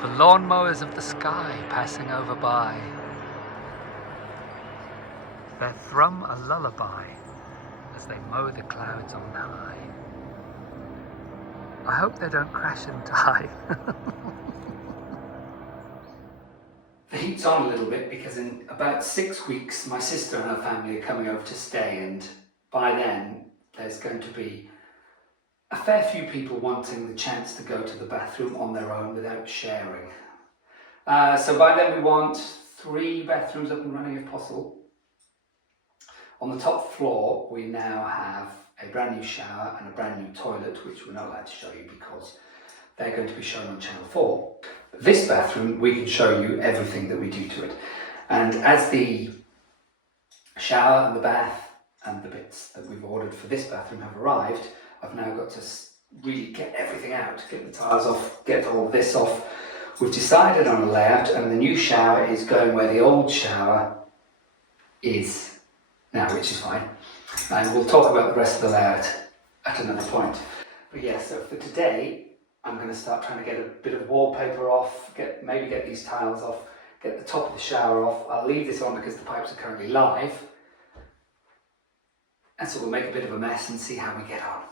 The lawnmowers of the sky passing over by. They thrum a lullaby as they mow the clouds on high. I hope they don't crash and die. The heat's on a little bit because in about 6 weeks my sister and her family are coming over to stay, and by then there's going to be a fair few people wanting the chance to go to the bathroom on their own without sharing. So by then we want 3 bathrooms up and running if possible. On the top floor we now have a brand new shower and a brand new toilet, which we're not allowed to show you because they're going to be shown on Channel 4. This bathroom, we can show you everything that we do to it. And as the shower and the bath and the bits that we've ordered for this bathroom have arrived, I've now got to really get everything out, get the tiles off, get all this off. We've decided on a layout, and the new shower is going where the old shower is now, which is fine. And we'll talk about the rest of the layout at another point. But yeah, so for today, I'm going to start trying to get a bit of wallpaper off, maybe get these tiles off, get the top of the shower off. I'll leave this on because the pipes are currently live. And so we'll make a bit of a mess and see how we get on.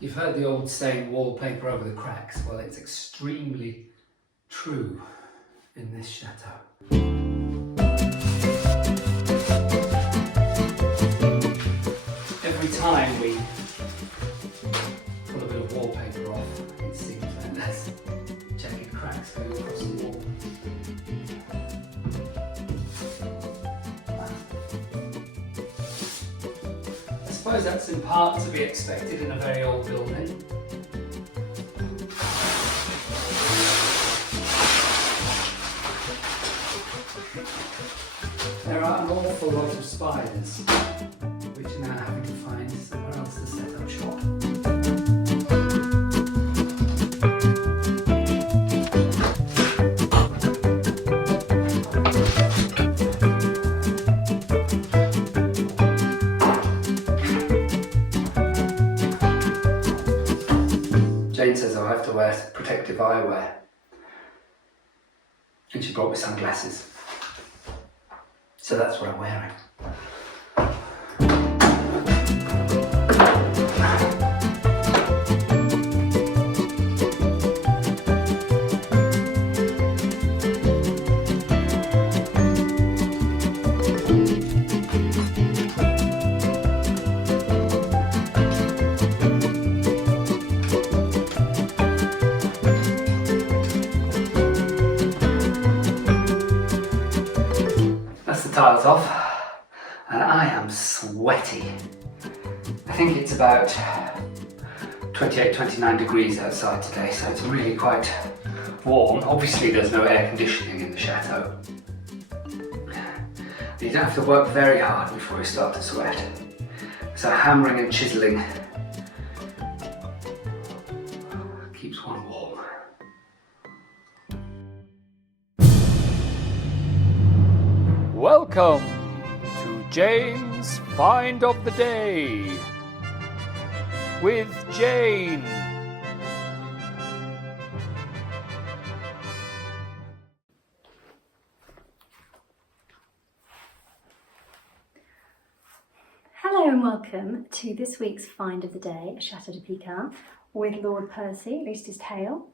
You've heard the old saying, wallpaper over the cracks. Well, it's extremely true in this chateau. Every time we pull a bit of wallpaper off, it seems like there's jagged cracks going across the wall. I suppose that's in part to be expected in a very old building. There are an awful lot of spiders, which are now having to find somewhere else to set up shop. Jane says I'll have to wear protective eyewear, and she brought me sunglasses, so that's what I'm wearing. Tiles off, and I am sweaty. I think it's about 28-29 degrees outside today, so it's really quite warm. Obviously there's no air conditioning in the chateau. You don't have to work very hard before you start to sweat. So hammering and chiseling keeps one warm. Welcome to Jane's Find of the Day with Jane. Hello and welcome to this week's Find of the Day at Chateau de Pican with Lord Percy, at least his tail.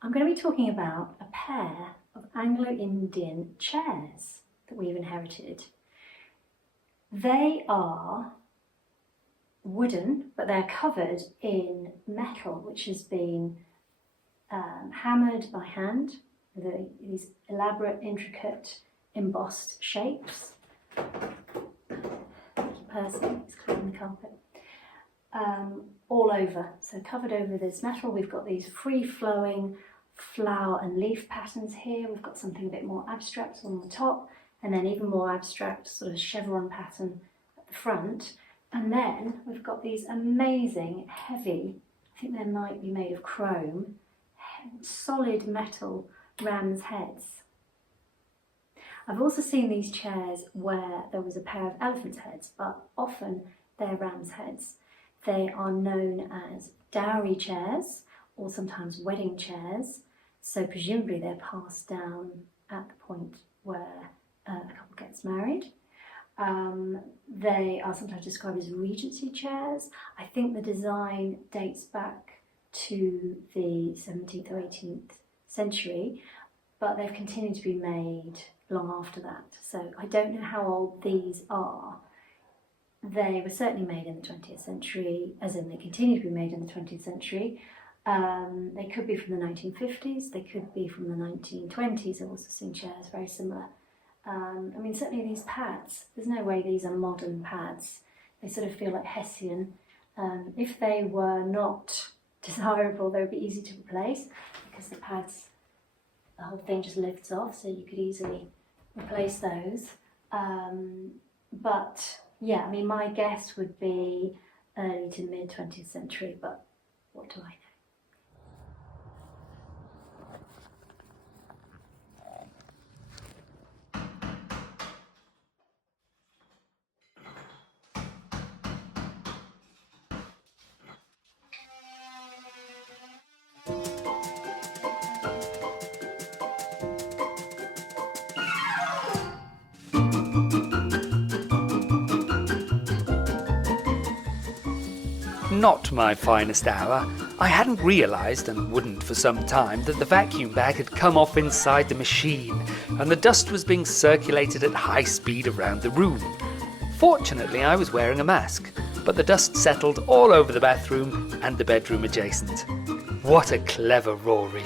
I'm going to be talking about a pair of Anglo-Indian chairs that we've inherited. They are wooden, but they're covered in metal, which has been hammered by hand with these elaborate, intricate, embossed shapes. Percy is cleaning the carpet. All over, so covered over this metal. We've got these free-flowing flower and leaf patterns here. We've got something a bit more abstract on the top, and then even more abstract sort of chevron pattern at the front. And then we've got these amazing heavy, I think they might be made of chrome, solid metal ram's heads. I've also seen these chairs where there was a pair of elephant's heads, but often they're ram's heads. They are known as dowry chairs or sometimes wedding chairs, so presumably they're passed down at the point where a couple gets married. They are sometimes described as regency chairs. I think the design dates back to the 17th or 18th century, but they've continued to be made long after that. So I don't know how old these are. They were certainly made in the 20th century, as in they continue to be made in the 20th century. They could be from the 1950s, they could be from the 1920s. I've also seen chairs very similar. I mean, certainly these pads, there's no way these are modern pads. They sort of feel like Hessian. If they were not desirable, they would be easy to replace because the pads, the whole thing just lifts off, so you could easily replace those. But yeah, I mean, my guess would be early to mid 20th century, but what do I know? Not my finest hour. I hadn't realised, and wouldn't for some time, that the vacuum bag had come off inside the machine, and the dust was being circulated at high speed around the room. Fortunately, I was wearing a mask, but the dust settled all over the bathroom and the bedroom adjacent. What a clever Rory.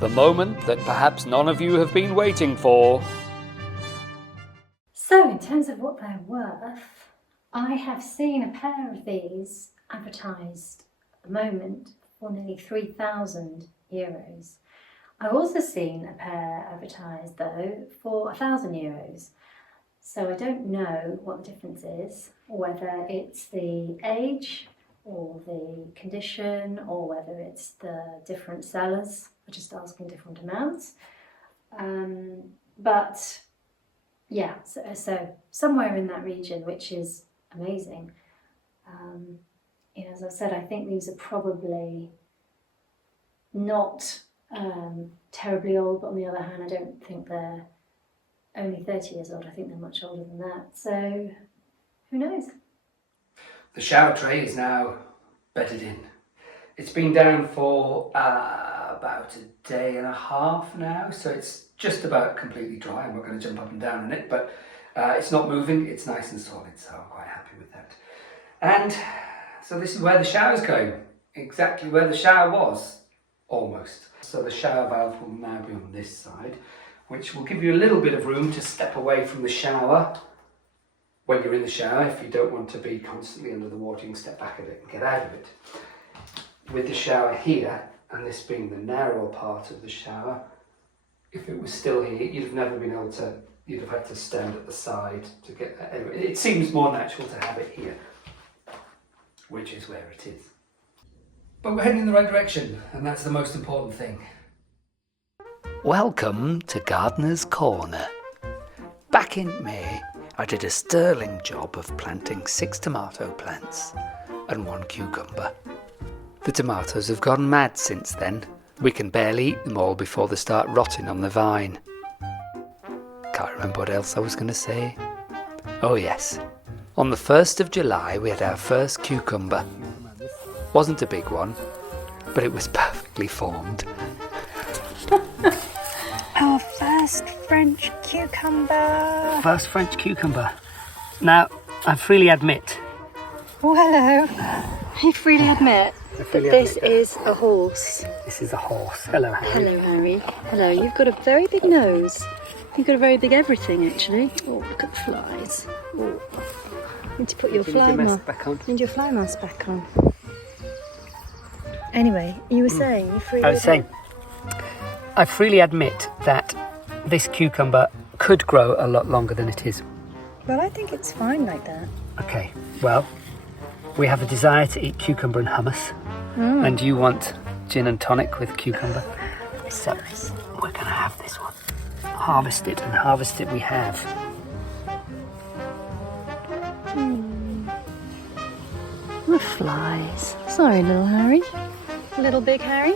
The moment that perhaps none of you have been waiting for. So in terms of what they're worth, I have seen a pair of these advertised at the moment for nearly €3,000. I've also seen a pair advertised though for €1,000. So I don't know what the difference is, or whether it's the age or the condition, or whether it's the different sellers are just asking different amounts. But yeah, so somewhere in that region, which is amazing. You know, as I said, I think these are probably not terribly old, but on the other hand, I don't think they're only 30 years old. I think they're much older than that. So who knows? The shower tray is now bedded in. It's been down for about a day and a half now, so it's just about completely dry. I'm not going to jump up and down in it, but it's not moving. It's nice and solid, so I'm quite happy with that. And so this is where the shower's going, exactly where the shower was, almost. So the shower valve will now be on this side, which will give you a little bit of room to step away from the shower when you're in the shower, if you don't want to be constantly under the water, you can step back a bit and get out of it. With the shower here, and this being the narrow part of the shower, if it was still here, you'd have never been able to, you'd have had to stand at the side to get that. Anyway, it seems more natural to have it here, which is where it is. But we're heading in the right direction, and that's the most important thing. Welcome to Gardener's Corner. Back in May, I did a sterling job of planting 6 tomato plants and 1 cucumber. The tomatoes have gone mad since then. We can barely eat them all before they start rotting on the vine. Can't remember what else I was going to say. Oh yes, on the 1st of July we had our first cucumber. Wasn't a big one, but it was perfectly formed. Our first French cucumber. First French cucumber. Now, I freely admit. Oh, hello. You freely admit that this is a horse. This is a horse. Hello, Harry. Hello, Harry. Hello. You've got a very big nose. You've got a very big everything, actually. Oh, look at the flies. Oh. Need to put your fly mask back on. Need your fly mask back on. Anyway, you were saying you freely. I was saying, I freely admit that this cucumber could grow a lot longer than it is. Well, I think it's fine like that. Okay, well, we have a desire to eat cucumber and hummus, and you want gin and tonic with cucumber. So we're going to have this one. Harvest it, and harvest it we have. The flies. Sorry, little Harry. Little big Harry.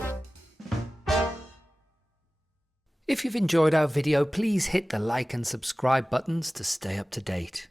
If you've enjoyed our video, please hit the like and subscribe buttons to stay up to date.